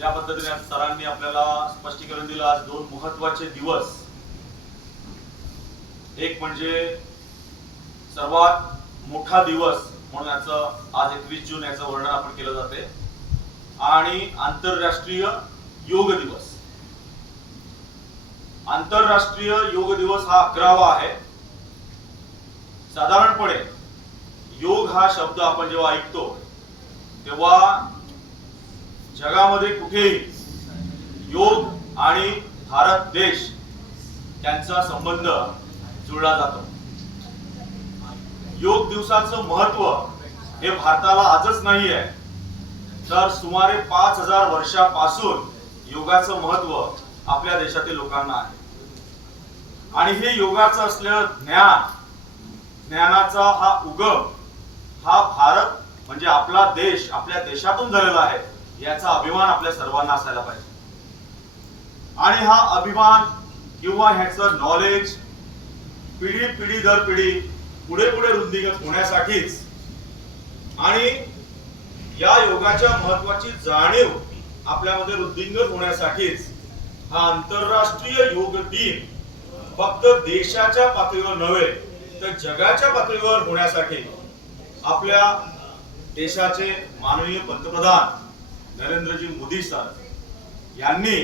ज्या पद्धतीने सरांनी आपल्याला स्पष्टीकरण दिलं आज दोन महत्त्वाचे दिवस. एक म्हणजे सर्वात मोठा दिवस म्हणून याचं आज एकवीस जून याचं वर्णन आपण केलं जाते. आणि आंतरराष्ट्रीय योग दिवस. आंतरराष्ट्रीय योग दिवस हा अकरावा आहे. साधारणपणे योग हा शब्द आपण जेव्हा ऐकतो तेव्हा जगामध्ये कुठेही योग आणि भारत देश यांचा संबंध जुळला जातो. योग दिवसाचं महत्त्व हे भारताला आजच नाही आहे तर सुमारे पाच हजार वर्षापासून योगाचं महत्त्व आपल्या देशातील लोकांना आहे. आणि हे योगाचं असलेलं ज्ञान ज्ञानाचा हा उगम हा भारत म्हणजे आपला देश आपल्या देशातून झालेला आहे. याचा अभिमान आपल्या सर्वांना असायला पाहिजे. आणि हा अभिमान किंवा ह्याचं नॉलेज पिढी पिढी दर पिढी पुढे पुढे वृद्धिगत होण्यासाठीच आणि या योगाच्या महत्वाची जाणीव आपल्यामध्ये वृद्धिंगत होण्यासाठीच हा आंतरराष्ट्रीय योग दिन फक्त देशाच्या पातळीवर नव्हे तर जगाच्या पातळीवर होण्यासाठी आपल्या देशाचे माननीय पंतप्रधान नरेंद्रजी मोदी सर यांनी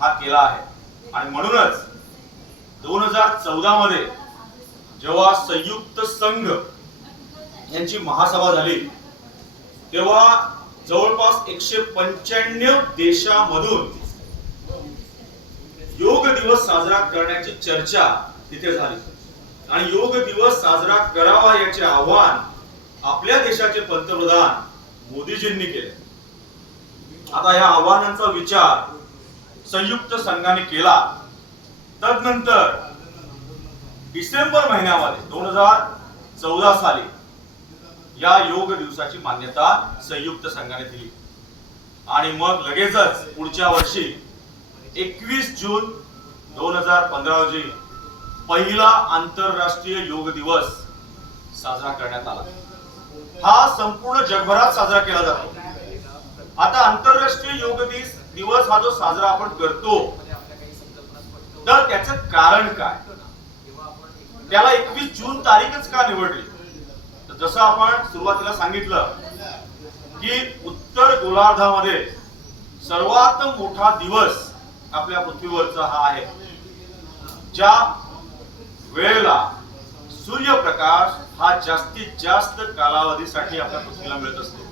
हा केला आहे. आणि म्हणूनच दोन हजार चौदा मध्ये जेव्हा संयुक्त संघ यांची महासभा झाली तेव्हा जवळपास एकशे पंच्याण्णव देशामधून योग दिवस साजरा करण्याची चर्चा तिथे झाली. आणि योग दिवस साजरा करावा याचे आव्हान आपल्या देशाचे पंतप्रधान मोदीजींनी केले. आता या आव्हानांचा विचार संयुक्त संघाने केला. तदनंतर डिसेंबर महिन्यामध्ये दोन हजार चौदा साली या योग दिवसाची मान्यता संयुक्त संघाने दिली. आणि मग लगेचच पुढच्या वर्षी एकवीस जून दोन हजार पंधरा रोजी पहिला आंतरराष्ट्रीय योग दिवस साजरा करण्यात आला. हा संपूर्ण जगभरात साजरा केला जातो. आता आंतरराष्ट्रीय योग दिस दिवस हा जो साजरा आपण करतो तर त्याच कारण काय? त्याला एकवीस जून तारीखच का निवडली? तर जसं आपण सुरुवातीला सांगितलं की उत्तर गोलार्धामध्ये सर्वात मोठा दिवस आपल्या पृथ्वीवरचा हा आहे ज्या वेळेला सूर्यप्रकाश हा जास्तीत जास्त कालावधीसाठी आपल्या पृथ्वीला मिळत असतो.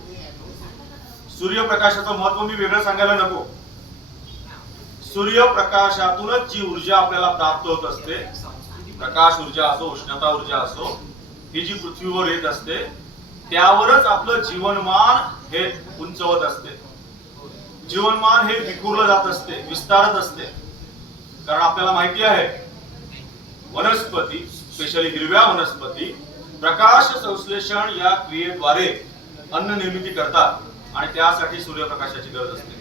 सूर्यप्रकाशाचं महत्त्व मी वेगळं सांगायला नको. सूर्यप्रकाशातूनच जी ऊर्जा आपल्याला प्राप्त होत असते प्रकाश ऊर्जा असो उष्णता ऊर्जा असो ही जी पृथ्वीवर येत असते त्यावरच आपलं जीवनमान हे उंचवत असते. जीवनमान हे विखुरलं जात असते विस्तारत असते. कारण आपल्याला माहिती आहे वनस्पती स्पेशली हिरव्या वनस्पती प्रकाश संश्लेषण या क्रियेद्वारे अन्न निर्मिती करतात. आणि त्यासाठी सूर्यप्रकाशाची गरज असते.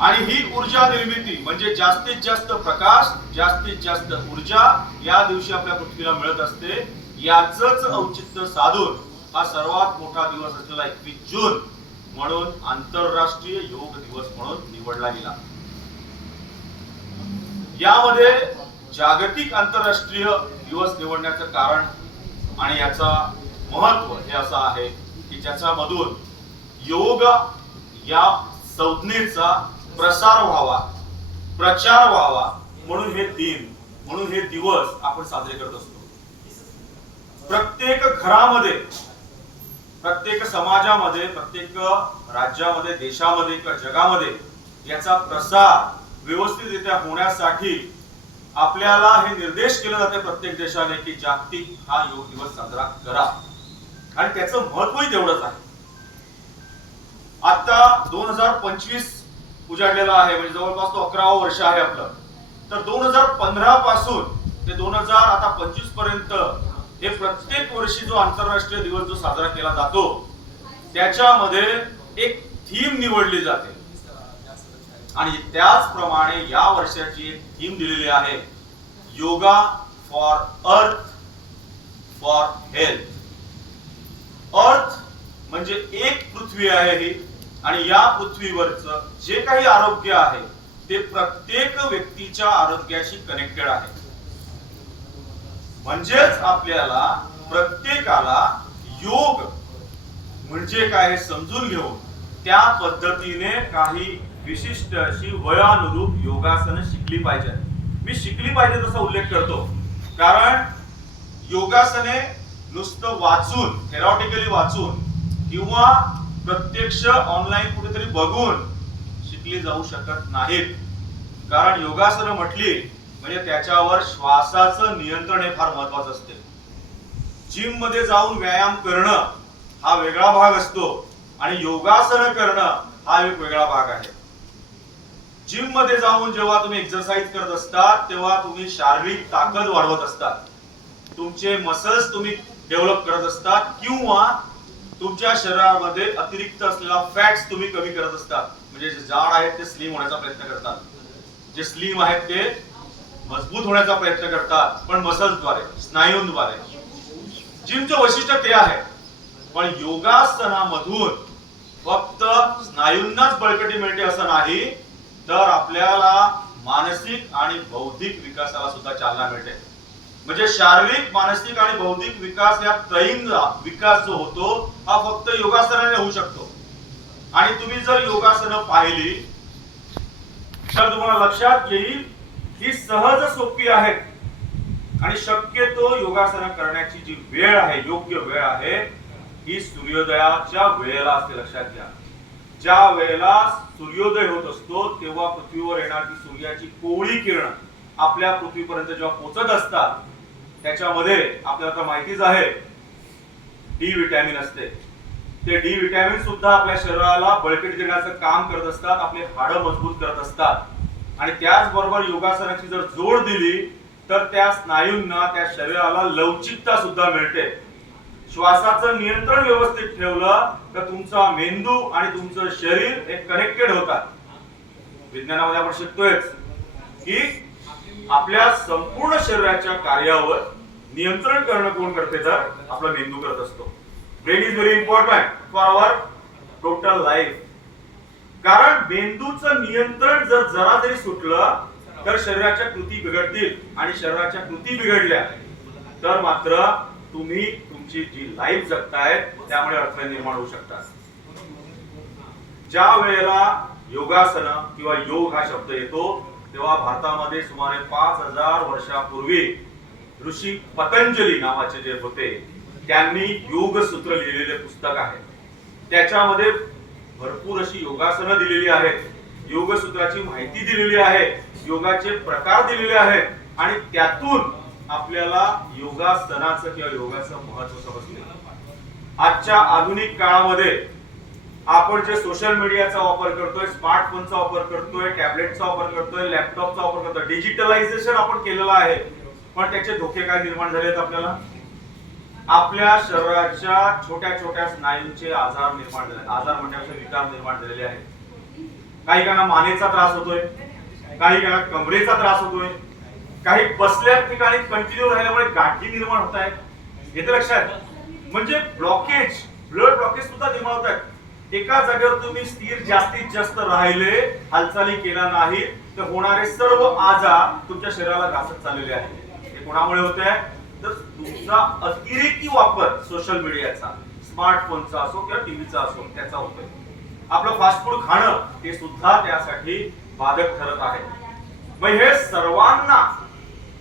आणि ही ऊर्जा निर्मिती म्हणजे जास्तीत जास्त प्रकाश जास्तीत जास्त ऊर्जा या दिवशी आपल्या पृथ्वीला मिळत असते. याच औचित्य साधून हा सर्वात मोठा दिवस असलेला एकवीस जून म्हणून आंतरराष्ट्रीय योग दिवस म्हणून निवडला गेला. यामध्ये जागतिक आंतरराष्ट्रीय दिवस निवडण्याचं कारण आणि याचा महत्त्व हे असं आहे की ज्याच्यामधून योग या संज्ञेचा प्रसार व्हावा प्रचार व्हावा म्हणून हे दिन म्हणून हे दिवस आपण साजरे करत असतो. प्रत्येक घरामध्ये प्रत्येक समाजामध्ये प्रत्येक राज्यामध्ये देशामध्ये किंवा जगामध्ये याचा प्रसार व्यवस्थितरित्या होण्यासाठी आपल्याला हे निर्देश केले जाते प्रत्येक देशाने की जागतिक हा योग दिवस साजरा करा. आणि त्याचं महत्वही तेवढंच आहे. आता दोन हजार पंचवीस उजाडलेला आहे. म्हणजे जवळपास तो अकरावं वर्ष आहे आपलं. तर दोन हजार पंधरा पासून ते दोन हजार आता पंचवीसपर्यंत हे प्रत्येक वर्षी जो आंतरराष्ट्रीय दिवस जो साजरा केला जातो त्याच्यामध्ये एक थीम निवडली जाते. आणि त्याचप्रमाणे या वर्षाची एक थीम दिलेली आहे. Yoga for earth for health. Earth म्हणजे एक पृथ्वी आहे ही. आणि या पृथ्वीवरचं जे काही आरोग्य आहे ते प्रत्येक व्यक्तीच्या आरोग्याशी कनेक्टेड आहे. म्हणजेच आपल्याला प्रत्येकाला योग म्हणजे काय हे समजून घेऊन त्या पद्धतीने काही विशिष्ट अशी वयानुरूप योगासन शिकली पाहिजे मी शिकली पाहिजे तसा उल्लेख करतो. कारण योगासने नुसतं वाचून थेरॉटिकली वाचून किंवा प्रत्यक्ष ऑनलाईन कुठेतरी बघून शिकली जाऊ शकत नाहीत. कारण योगासनं म्हटली म्हणजे त्याच्यावर श्वासाचं नियंत्रण हे फार महत्वाचं असते. जिममध्ये जाऊन व्यायाम करणं हा वेगळा भाग असतो आणि योगासनं करणं हा एक वेगळा भाग आहे. जिममध्ये जाऊन जेव्हा तुम्ही एक्सरसाइज करत असतात तेव्हा तुम्ही शारीरिक ताकद वाढवत असतात तुमचे मसल्स तुम्ही डेव्हलप करत असतात किंवा तुमच्या शरीरामध्ये अतिरिक्त असलेला फॅट्स तुम्ही कमी करत असतात. म्हणजे जे जाड आहेत ते स्लिम होण्याचा प्रयत्न करतात. जे स्लिम आहेत ते मजबूत होण्याचा प्रयत्न करतात. पण मसल्सद्वारे स्नायूंद्वारे. जिमचं वैशिष्ट्य ते आहे. पण योगासनामधून फक्त स्नायूंनाच बळकटी मिळते असं नाही तर आपल्याला मानसिक आणि बौद्धिक विकासाला सुद्धा चालना मिळते. म्हणजे शारीरिक मानसिक आणि बौद्धिक विकास या त्रयींचा विकास जो होतो हा फक्त योगासनाने होऊ शकतो. आणि तुम्ही जर योगासनं पाहिली तर तुम्हाला लक्षात येईल ही सहज सोपी आहेत. आणि शक्यतो योगासनं करण्याची जी वेळ आहे योग्य वेळ आहे ही सूर्योदयाच्या वेळेला असते लक्षात घ्या. ज्या वेळेला सूर्योदय होत असतो तेव्हा पृथ्वीवर येणारी सूर्याची कोवळी किरण आपल्या पृथ्वीपर्यंत जेव्हा पोचत असतात त्याच्यामध्ये आपल्याला तर माहितीच आहे डी विटॅमिन असते. ते डी विटॅमिन सुद्धा आपल्या शरीराला बळकट देण्याचं काम करत असतात आपले हाडं मजबूत करत असतात. आणि त्याचबरोबर योगासनाची जर जोड दिली तर त्या स्नायूंना त्या शरीराला लवचिकता सुद्धा मिळते. श्वासाचं नियंत्रण व्यवस्थित ठेवलं तर तुमचा मेंदू आणि तुमचं शरीर हे कनेक्टेड होतात. विज्ञानामध्ये आपण शिकतोय की आपल्या संपूर्ण शरीराच्या कार्यावर नियंत्रण करणं कोण करते तर आपला मेंदू करत असतो. Brain is very important for our total life कारण मेंदूचं नियंत्रण जर जरा जरी सुटलं तर शरीराच्या कृती बिघडतील. आणि शरीराच्या कृती बिघडल्या तर मात्र तुम्ही तुमची जी लाईफ जगताय त्यामुळे अडथळे निर्माण होऊ शकतात. ज्या वेळेला योगासन किंवा योग हा शब्द येतो तेव्हा भारतामध्ये सुमारे पाच हजार वर्षापूर्वी ऋषी पतंजली नावाचे जे होते त्यांनी योग सूत्र लिहिलेले पुस्तक आहे. त्याच्यामध्ये भरपूर अशी योगासनं दिलेली आहेत. योग सूत्राची माहिती दिलेली आहे योगाचे प्रकार दिलेले आहेत आणि त्यातून आपल्याला योगासनाचं किंवा योगाचं महत्त्व समजते. आजच्या आधुनिक काळामध्ये आपण जे सोशल मीडियाचा वापर करतोय स्मार्टफोनचा वापर करतोय टॅबलेटचा वापर करतोय लॅपटॉपचा वापर करतोय डिजिटलायझेशन आपण केलेलं आहे. पण त्याचे धोके काय निर्माण झालेत आपल्याला? आपल्या शरीराच्या छोट्या छोट्या स्नायूंचे आजार निर्माण झाले आजार म्हणण्यापेक्षा विकार निर्माण झालेले आहेत. काही काना मानेचा त्रास होतोय. काही काना कमरेचा त्रास होतोय. काही बसल्या ठिकाणी कंटिन्यू राहिल्यामुळे गाठी निर्माण होत आहेत. येते लक्षात. म्हणजे ब्लॉकेज ब्लड ब्लॉकेज सुद्धा निर्माण होत आहेत. एका जागेवर तुम्ही स्थिर जास्तीत जास्त राहिले हालचाली केल्या नाही तर होणारे सर्व आजार तुमच्या शरीराला घासत चाललेले आहेत. हे कोणामुळे होत आहे तर तुमचा अतिरेकी वापर सोशल मीडियाचा स्मार्टफोनचा असो किंवा टीव्हीचा असो त्याचा होतोय. आपलं फास्ट फूड खाणं हे सुद्धा त्यासाठी बाधक ठरत आहे. मग हे सर्वांना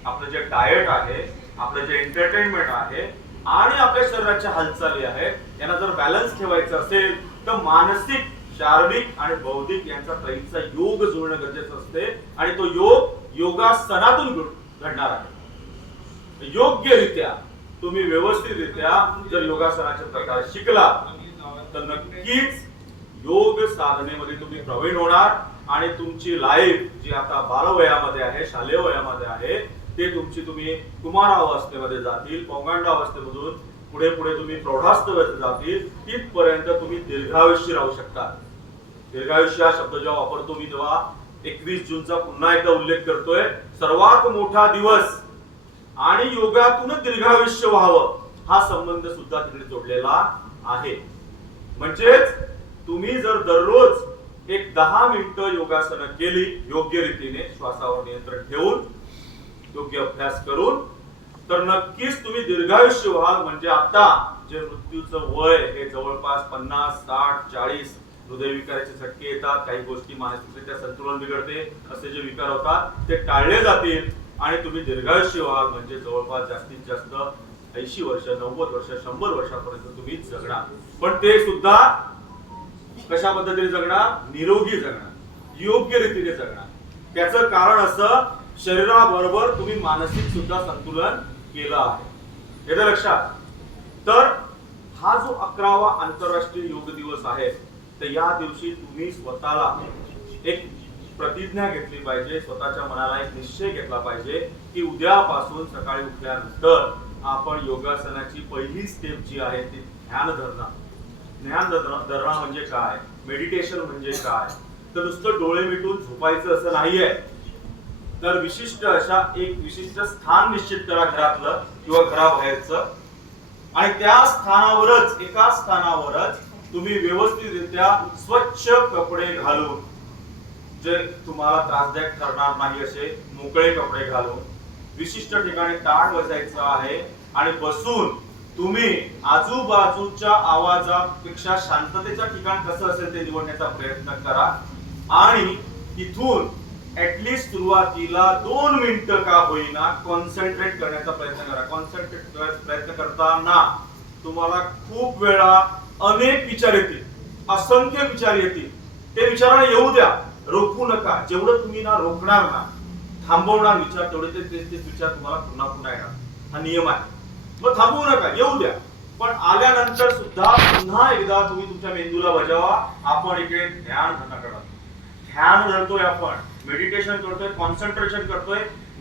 आपलं जे डाएट आहे आपलं जे एंटरटेनमेंट आहे आणि आपल्या शरीराच्या हालचाली आहेत यांना जर बॅलन्स ठेवायचं असेल तर मानसिक शारीरिक आणि बौद्धिक यांचा त्रयीचा योग जुळणं गरजेचं असते आणि तो योग योगासनातून घडणार आहे. योग्यरित्या तुम्ही व्यवस्थितरित्या जर योगासनाचे प्रकार शिकला तर नक्कीच योग साधनेमध्ये तुम्ही प्रवीण होणार आणि तुमची लाईफ जी आता बालवयामध्ये आहे शालेय वयामध्ये आहे ते तुमची तुम्ही कुमारावस्थेमध्ये जातील पौगंडावस्थेमधून पुढे पुढे तुम्ही प्रौढावस्थेमध्ये जातील तिथपर्यंत तुम्ही दीर्घायुष्य राहू शकता. दीर्घायुष्य हा शब्द जेव्हा वापरतो मी तेव्हा एकवीस जूनचा पुन्हा एकदा उल्लेख करतोय. सर्वात मोठा दिवस आणि योगातूनच दीर्घायुष्य व्हावं हा संबंध सुद्धा तिकडे जोडलेला आहे. म्हणजेच तुम्ही जर दररोज एक दहा मिनिटं योगासनं केली योग्य रीतीने श्वासावर नियंत्रण ठेवून योग्य अभ्यास करून तर नक्कीच तुम्ही दीर्घायुष्य व्हाल म्हणजे आता जे मृत्यूचं वय हे जवळपास पन्नास साठ चाळीस हृदयविकाराचे झटके येतात काही गोष्टी मानसिकरित्या संतुलन बिघडते असे जे विकार होतात ते टाळले जातील. आणि तुम्ही दीर्घायुष्य व्हाल म्हणजे जवळपास जास्तीत जास्त ऐंशी वर्ष नव्वद वर्ष शंभर वर्षापर्यंत तुम्ही जगणार. पण ते सुद्धा कशा पद्धतीने जगणार? निरोगी जगणार. योग्य रीतीने जगणार. त्याचं कारण असं शरीराबरोबर तुम्ही मानसिक सुद्धा संतुलन केलं आहे. येतं लक्षात. तर हा जो अकरावा आंतरराष्ट्रीय योग दिवस आहे तर या दिवशी तुम्ही स्वतःला एक प्रतिज्ञा घेतली पाहिजे स्वतःच्या मनाला एक निश्चय घेतला पाहिजे की उद्यापासून सकाळी उठल्यानंतर आपण योगासनाची पहिली स्टेप जी आहे ती ध्यान धरणा. ध्यान धरणा धरणं म्हणजे काय? मेडिटेशन म्हणजे काय? तर नुसतं डोळे मिटून झोपायचं असं नाहीये. तर विशिष्ट अशा एक विशिष्ट स्थान निश्चित करा घरातलं किंवा घराबाहेरचं. आणि त्या स्थानावरच एका स्थानावरच तुम्ही व्यवस्थितरित्या स्वच्छ कपडे घालून जे तुम्हाला त्रासदायक ठरणार नाही असे मोकळे कपडे घालून विशिष्ट ठिकाणी ताट बसायचं आहे आणि बसून तुम्ही आजूबाजूच्या आवाजापेक्षा शांततेच्या ठिकाण कसं असेल ते निवडण्याचा प्रयत्न करा. आणि तिथून ऍटलिस्ट सुरुवातीला दोन मिनिटं का होईना कॉन्सन्ट्रेट करण्याचा प्रयत्न करा. कॉन्सन्ट्रेट प्रयत्न करताना तुम्हाला खूप वेळा अनेक विचार येतील असंख्य विचार येतील. ते विचारांना येऊ द्या. रोखू नका. जेवढं तुम्ही ना रोखणार ना थांबवणार विचार तेवढे ते तेच तेच विचार तुम्हाला पुन्हा पुन्हा येणार. हा नियम आहे. मग थांबवू नका. येऊ द्या. पण आल्यानंतर सुद्धा पुन्हा एकदा तुम्ही तुमच्या मेंदूला बजावा. आपण इकडे ध्यान धरणं करा ध्यान धरतोय आपण. मेडिटेशन करतोय कॉन्सन्ट्रेशन करतोय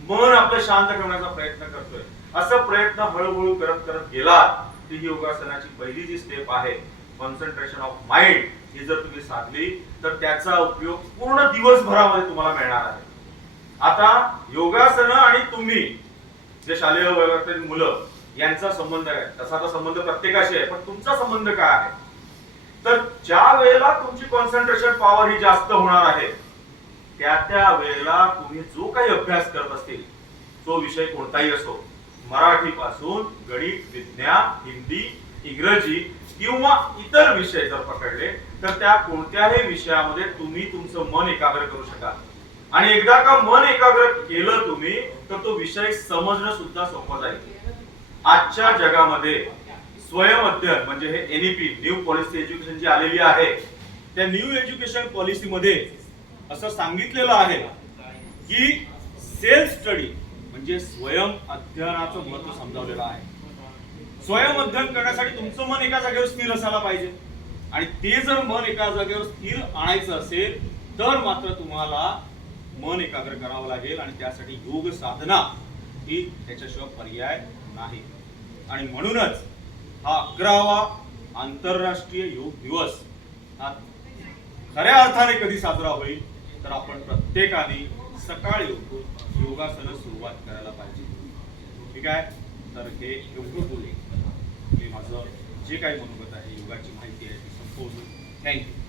मन आपलं शांत ठेवण्याचा प्रयत्न करतोय. असा प्रयत्न हळूहळू करत करत गेला ती ही योगासनाची पहिली जी स्टेप आहे कॉन्सन्ट्रेशन ऑफ माइंड ही जर तुम्ही साधली तर त्याचा उपयोग पूर्ण दिवसभरामध्ये तुम्हाला मिळणार आहे. आता योगासनं आणि तुम्ही जे शालेय वर्गातील मुलं यांचा संबंध आहे तसा तर संबंध प्रत्येकाशी आहे पण तुमचा संबंध काय आहे? तर ज्या वेळेला तुमची कॉन्सन्ट्रेशन पॉवर ही जास्त होणार आहे त्या त्या वेळेला तुम्ही जो काही अभ्यास करत असतील तो विषय कोणताही असो मराठी पासून गणित विज्ञान हिंदी इंग्रजी किंवा इतर विषय जर पकडले तर त्या कोणत्याही विषयामध्ये तुम्ही तुमचं मन एकाग्र करू शकाल. आणि एकदा का मन एकाग्र केलं तुम्ही तर तो विषय समजणं सुद्धा सोपं जाईल. आजच्या जगामध्ये स्वयं अध्ययन म्हणजे हे एनईपी न्यू पॉलिसी एज्युकेशन जी आलेली आहे त्या न्यू एज्युकेशन पॉलिसीमध्ये असं सांगितलेलं आहे की सेल्फ स्टडी म्हणजे स्वयं अध्ययनाचं महत्त्व समजावलेलं आहे. स्वयं अध्ययन करण्यासाठी तुमचं मन एका जागेवर स्थिर असायला पाहिजे. आणि ते जर मन एका जागेवर स्थिर आणायचं असेल तर मात्र तुम्हाला मन एकाग्र करावं लागेल आणि त्यासाठी योग साधना ही त्याच्याशिवाय पर्याय नाही. आणि म्हणूनच हा अकरावा आंतरराष्ट्रीय योग दिवस हा खऱ्या अर्थाने कधी साजरा होईल? तर आपण प्रत्येकाने सकाळी उठून योगासनं सुरुवात करायला पाहिजे. ठीक आहे? तर हे एवढं बोले मी माझं जे काही मनोगत आहे योगाची माहिती आहे ती संपवतो. थँक्यू